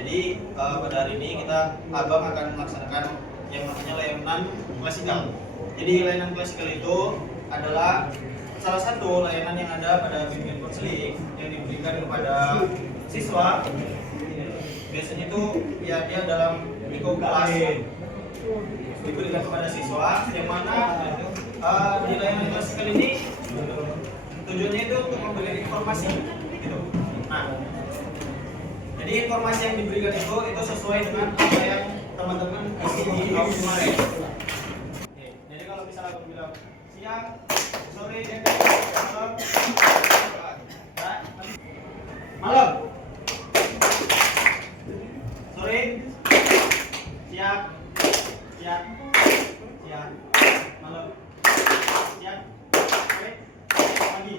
Jadi pada hari ini Abang akan melaksanakan yang namanya layanan klasikal. Jadi layanan klasikal itu adalah salah satu layanan yang ada pada bimbingan konseling yang diberikan kepada siswa. Biasanya itu ya dia dalam lingkup kelas diberikan kepada siswa, yang mana di layanan klasikal ini tujuannya itu untuk memberikan informasi gitu. Nah, jadi informasi yang diberikan itu sesuai dengan apa yang teman-teman isi di audio kemarin. Oke, jadi kalau misalnya aku bilang siang, sore, malam, malam, sore, siang, siang, siang, malam, siang, sore, pagi.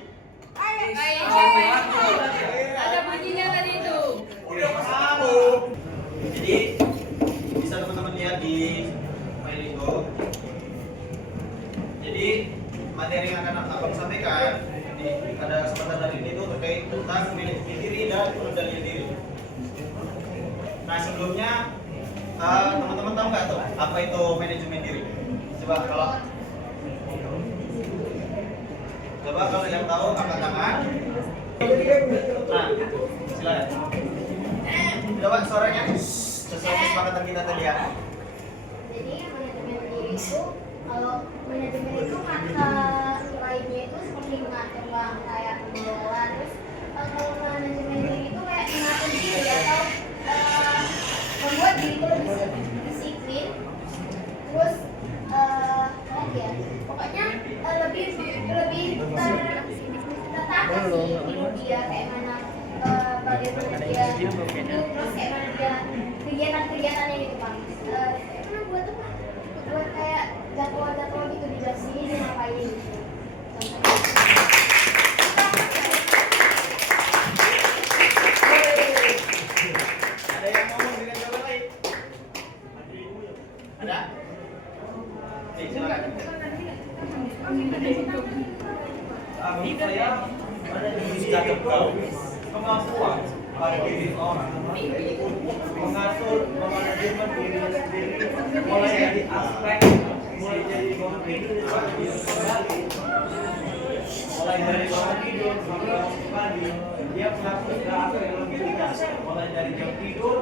Ada bunyinya tadi itu. Jadi bisa teman-teman lihat di file itu. Jadi materi yang akan Abang sampaikan pada kesempatan hari ini itu terkait tentang manajemen diri dan pengendalian diri. Nah, sebelumnya teman-teman tahu nggak tuh apa itu manajemen diri? Coba kalau yang tahu angkat tangan. Nah, silakan. Coba suaranya sesuai kesepakatan kita tadi ya. Jadi manajemen diri itu, kalau manajemen itu mata lainnya itu seperti mengatur uang, kayak mengelola. Terus kalau manajemen diri itu kayak mengatur diri atau membuat diri itu lebih disiplin. Terus pokoknya lebih tertata sih hidup dia, kayak mana bagaimana dia hidup, terus kayak mana dia kegiatan-kegiatannya gitu Pak. Kayak mana buat kayak jadwal gitu dijelasin dia ngapain gitu. Ada yang ngomong dengan jawaban lain? Ada? Oke, silakan. Saya ada di mencatat kemampuan pada diri orang mengatur memanajemen diri sendiri, mulai dari aspek mulai dari bangun tidur kembali, mulai dari bangun tidur sampai bangun pagi, dia mengatur apa yang lebih ringan, mulai dari jam tidur,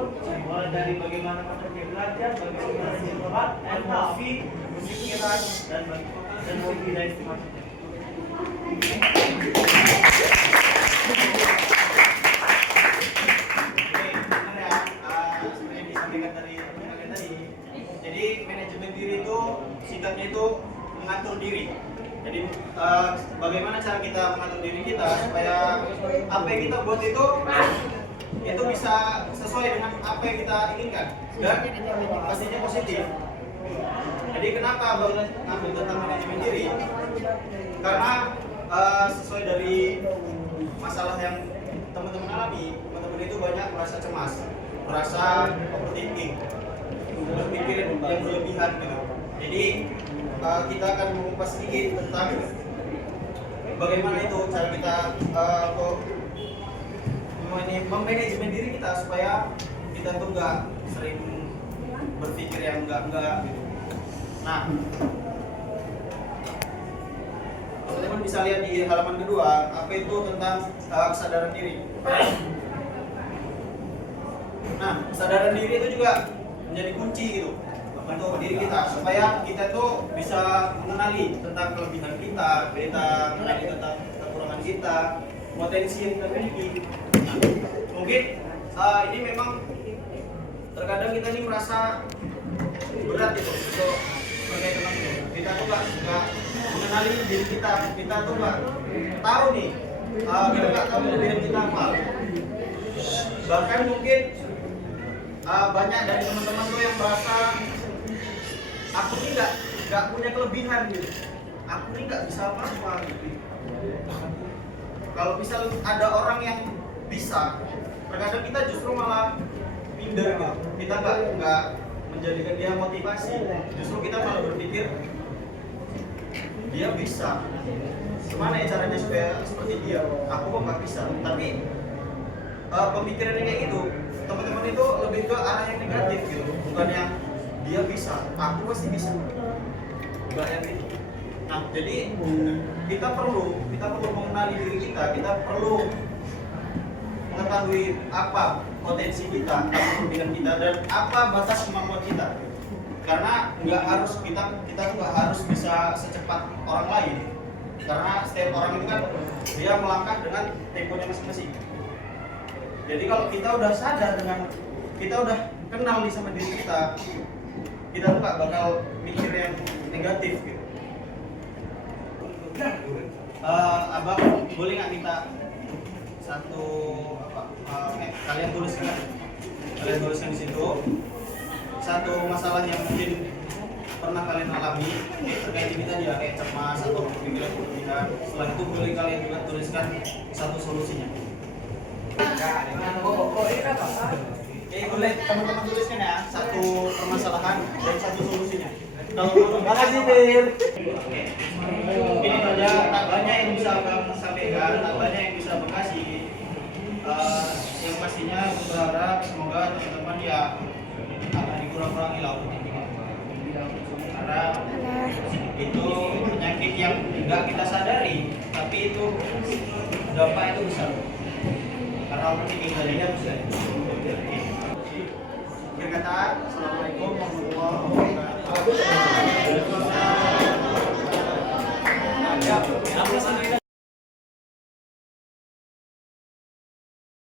mulai dari bagaimana dia belajar, bagaimana dia sholat, emosi, pemikiran dan lebih dari semacamnya. Jadi manajemen diri itu singkatnya itu mengatur diri. Jadi bagaimana cara kita mengatur diri kita supaya apa yang kita buat itu bisa sesuai dengan apa yang kita inginkan dan pastinya positif. Jadi kenapa Abang ngambil tentang manajemen diri? Karena sesuai dari masalah yang teman-teman alami, teman-teman itu banyak merasa cemas, merasa overthinking, berpikir yang berlebihan gitu. Jadi kita akan mengupas sedikit tentang bagaimana itu cara kita memanajemen diri kita supaya kita tuh nggak sering berpikir yang enggak gitu. Nah, teman-teman bisa lihat di halaman kedua apa itu tentang kesadaran diri. Nah, kesadaran diri itu juga menjadi kunci gitu untuk diri kita supaya kita tuh bisa mengenali tentang kelebihan kita mengenali tentang kekurangan kita, potensi yang kita miliki. Nah, mungkin ini memang terkadang kita ini merasa berat gitu untuk sebagai teman kita tuh nggak mengenali diri kita tuh nggak tahu nih kita nggak tahu kelebihan kita apa. Bahkan mungkin banyak dari teman-teman tuh yang merasa aku ini nggak punya kelebihan gitu, aku ini nggak bisa apa-apa gitu. Kalau misal ada orang yang bisa, terkadang kita justru malah minder gitu. Kita nggak menjadikan dia motivasi, justru kita malah berpikir dia bisa, gimana ya caranya supaya seperti dia, aku kok nggak bisa. Tapi pemikiran kayak gitu teman-teman itu lebih negatif gitu, bukan yang dia bisa, aku pasti bisa, enggak yang itu. Nah jadi kita perlu mengenali diri kita perlu mengetahui apa potensi kita, apa kelebihan kita, dan apa batas kemampuan kita. Karena nggak harus kita tuh nggak harus bisa secepat orang lain, karena setiap orang itu kan dia melangkah dengan temponya masing-masing. Jadi kalau kita udah sadar dengan kita udah kenal nih sama diri kita tuh nggak bakal mikir yang negatif gitu. Abang boleh nggak minta satu kalian tuliskan di situ satu masalah yang mungkin pernah kalian alami terkait ini tadi ya, kayak cemas atau pikiran berlebihan. Setelah itu boleh kalian juga tuliskan satu solusinya. Boleh teman-teman tuliskan ya satu permasalahan dan satu solusinya. Kalau Makasih, Bil. Oke. Ini saja, tak banyak yang bisa Abang sampaikan, tak banyak yang bisa Abang kasih. Yang pastinya aku berharap semoga teman-teman ya agak dikurang-kurangi lah pentingnya. Karena itu penyakit yang enggak kita sadari, tapi itu dampaknya itu besar. Karena pentingnya besar. Akhir kata, assalamualaikum warahmatullahi wabarakatuh.